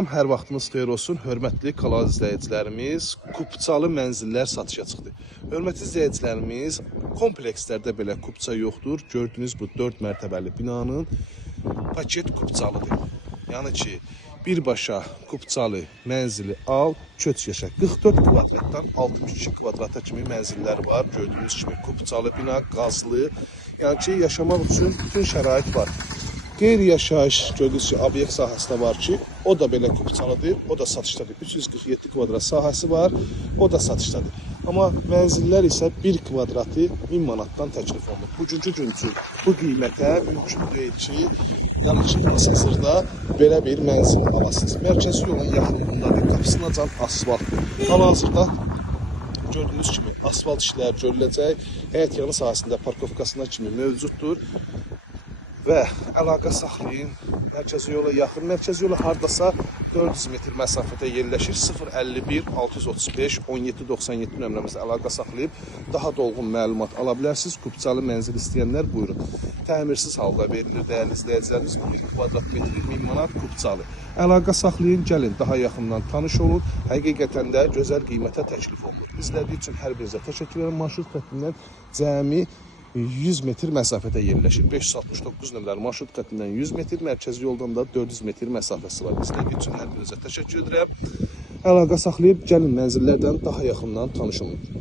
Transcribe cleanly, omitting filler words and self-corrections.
Hər vaxtınız xeyir olsun, hörmətli kanal izləyicilərimiz. Kupçalı mənzillər satışa çıxdı. Hörmətli izləyicilərimiz, komplekslərdə belə kupça yoxdur. Gördüyünüz bu 4 mərtəbəli binanın paket kupçalıdır. Yəni ki, birbaşa kupçalı mənzili al, köç yaşa. 44 kvadratdan 62 kvadrata kimi mənzillər var. Gördüyünüz kimi kupçalı bina, qazlı. Yəni ki, yaşamaq üçün bütün şərait var. Qeyri-yaşayış gördüyünüz ki, obyekt sahəsində var ki, o da belə kupçalıdır, o da satışdadır. 347 kvadrat sahəsi var, o da satışdadır. Amma mənzillər isə 1 kvadratı 1000 manatdan təklif olunur. Bugünkü gün üçün bu qiymətə mümkün deyil ki, yəni ki, hazırda belə bir mənzil alasınız. Mərkəzi yolun yaxınlığındadır, qapısına can asfalt. Hal-hazırda gördüyünüz kimi asfalt işləri görüləcək, həyət yanı sahəsində parkovkasına kimi mövcuddur. Və əlaqə saxlayın, mərkəzi yola yaxın, mərkəzi yola hardasa 400 metr məsafədə yerləşir. 051 635 1797 nömrəmizdə əlaqə saxlayıb daha dolğun məlumat ala bilərsiniz. Kupçalı mənzil istəyənlər buyurun. Təmirsiz halda verilir dəyərli izləyicilərimiz. 1 kvadrat metr 1000 manat kupçalı. Əlaqə saxlayın, gəlin daha yaxından tanış olun. Həqiqətən də gözəl qiymətə təklif olunur. İzlədiyi üçün hər birinizə təşəkkür edirəm. Marşrut xəttindən cəmi 100 metr məsafədə yerləşir. 569 nömrəli marşrut xəttindən 100 metr, mərkəzi yoldan da 400 metr məsafəsi var. İzlədiyi üçün hər birinizə təşəkkür edirəm. Əlaqə saxlayıb gəlin mənzillərdən daha yaxından tanış olun.